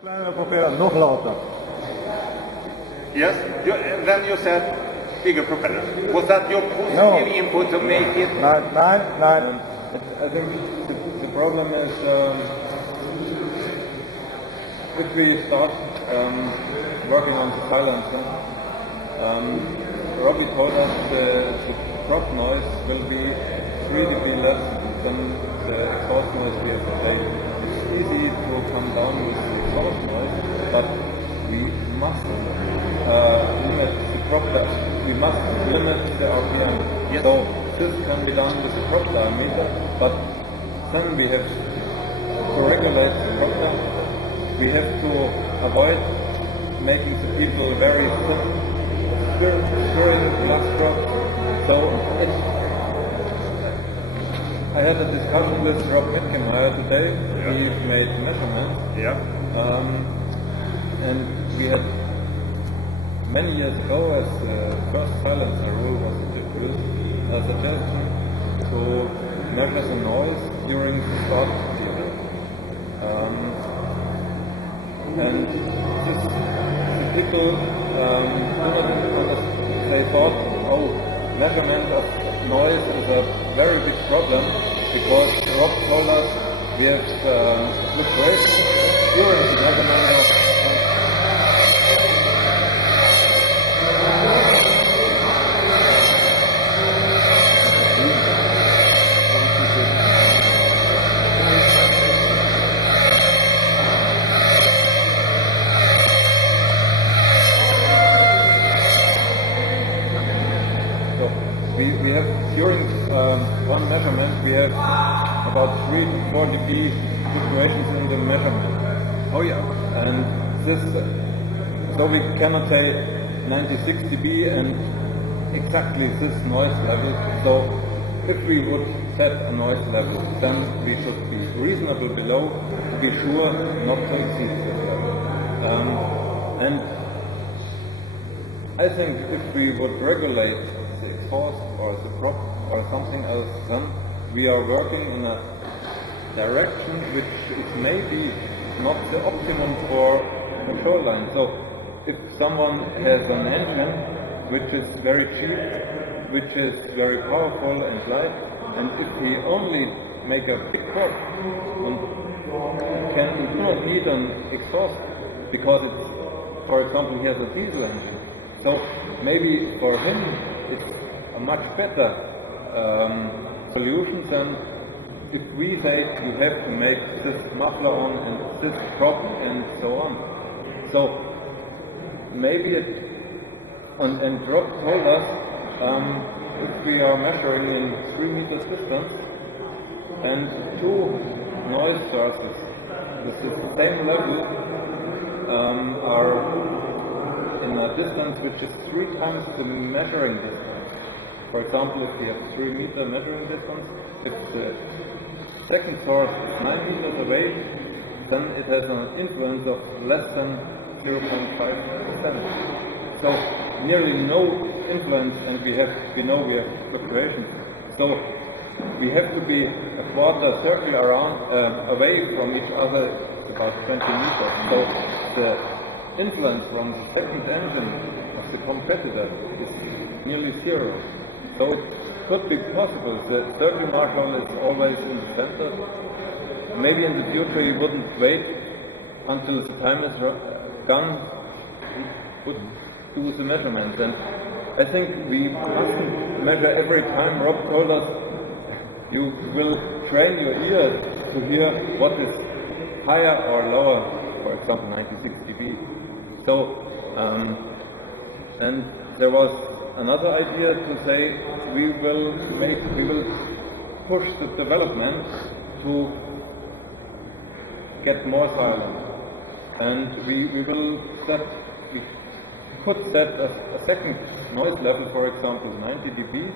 Kleiner propeller, noch lauter. Yes, then you said bigger propeller. Was that your positive input to make it? Nein. I think the problem is if we start working on the silencer, Robbie told us the prop noise will be 3 dB less than the exhaust noise we have today. It's easy to come down with the exhaust noise, but we must limit the prop. We must limit the RPM. Yes. So this can be done with the prop diameter, but then we have to regulate the prop diameter. We have to avoid making the people very thin during glass drop. So I had a discussion with Rob Mitkemeyer today. Yeah. He made measurements. Yeah. And we had many years ago, as the first silencer rule was introduced, a suggestion to measure the noise during the start period. And this, the people they thought, oh, measurement of noise is a very big problem because Rob told us we have fluctuations during the measurement of we have during one measurement we have about 3 to 4 dB fluctuations in the measurement. Oh yeah. And this, so we cannot say 96 dB and exactly this noise level. So if we would set a noise level, then we should be reasonably below to be sure not to exceed this level. And I think if we would regulate the exhaust or the prop or something else, then we are working in a direction which is maybe not the optimum for the shoreline. So if someone has an engine which is very cheap, which is very powerful and light, and if he only make a big prop, he do not need an exhaust because it's, for example, he has a diesel engine. So maybe for him it's a much better solution than if we say you have to make this muffler on and this prop and so on. So maybe it, and Rob told us if we are measuring in 3 meters distance and 2 noise sources with the same level are in a distance which is 3 times the measuring distance. For example, if we have 3 meter measuring distance, if the second source is 9 meters away, then it has an influence of less than 0.5%. So nearly no influence, and we know we have fluctuations. So we have to be a quarter circle around away from each other, about 20 meters. So the influence from the second engine of the competitor is nearly 0. So it could be possible. The circle marker is always in the center. Maybe in the future you wouldn't wait until the time is gone. You would do the measurements. And I think we mustn't measure every time. Rob told us you will train your ears to hear what is higher or lower, for example 96 dB. So, and there was another idea to say we will push the development to get more silent, and we could set a second noise level, for example 90 dB,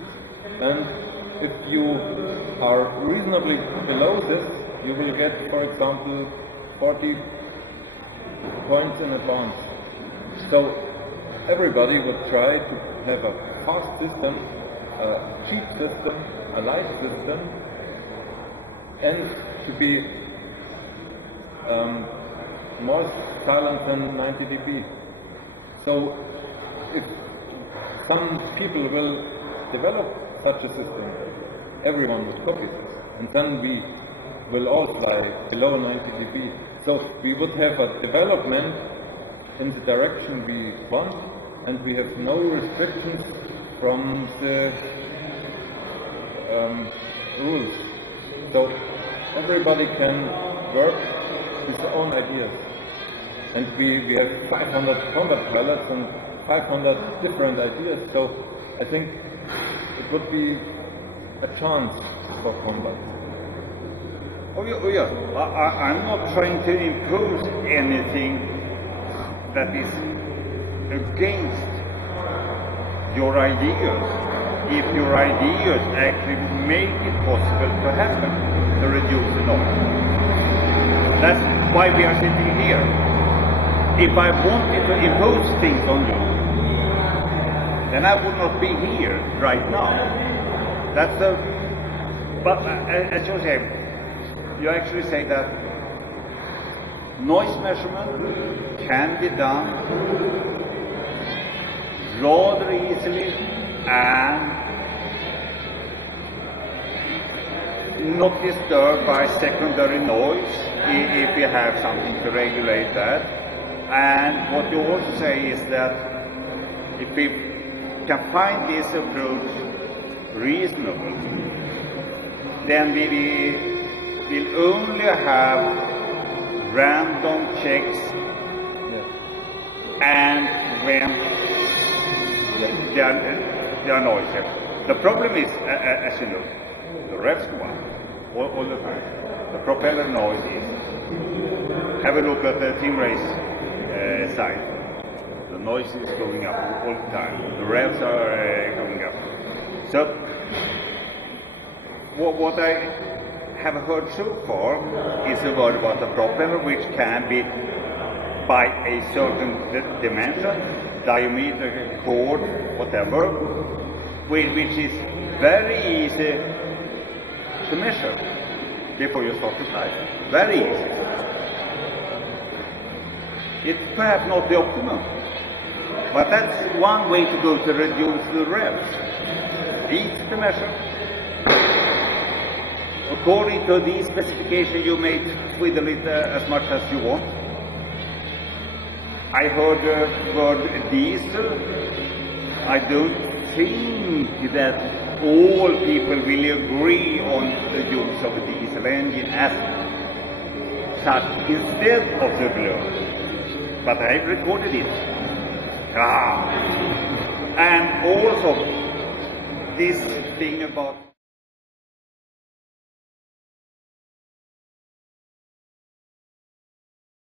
and if you are reasonably below this, you will get, for example, 40 points in advance. So everybody would try to have a fast system, a cheap system, a light system, and to be more silent than 90 dB. So if some people will develop such a system, everyone would copy this, and then we will all fly below 90 dB. So we would have a development in the direction we want, and we have no restrictions from the rules. So everybody can work with their own ideas. And we have 500 combat pilots and 500 different ideas, so I think it would be a chance for combat. Oh yeah. I'm not trying to impose anything that is against your ideas. If your ideas actually make it possible to happen, to reduce the noise. That's why we are sitting here. If I wanted to impose things on you, then I would not be here right now. That's the. But as you say, you actually say that noise measurement can be done rather easily and not disturbed by secondary noise if you have something to regulate that. And what you also say is that if we can find this approach reasonable, then we will only have random checks and when they are noisy. The problem is, as you know, the revs go up all the time. The propeller noise is. Have a look at the team race side. The noise is going up all the time. The revs are going up. So, what I have heard so far is a word about the propeller, which can be by a certain dimension, diameter, chord, whatever, which is very easy to measure before you start to fly. Very easy. It's perhaps not the optimum, but that's one way to go to reduce the revs. Easy to measure. According to these specifications, you may twiddle it as much as you want. I heard the word diesel. I don't think that all people will agree on the use of a diesel engine as such instead of the balloon. But I recorded it. And also this thing about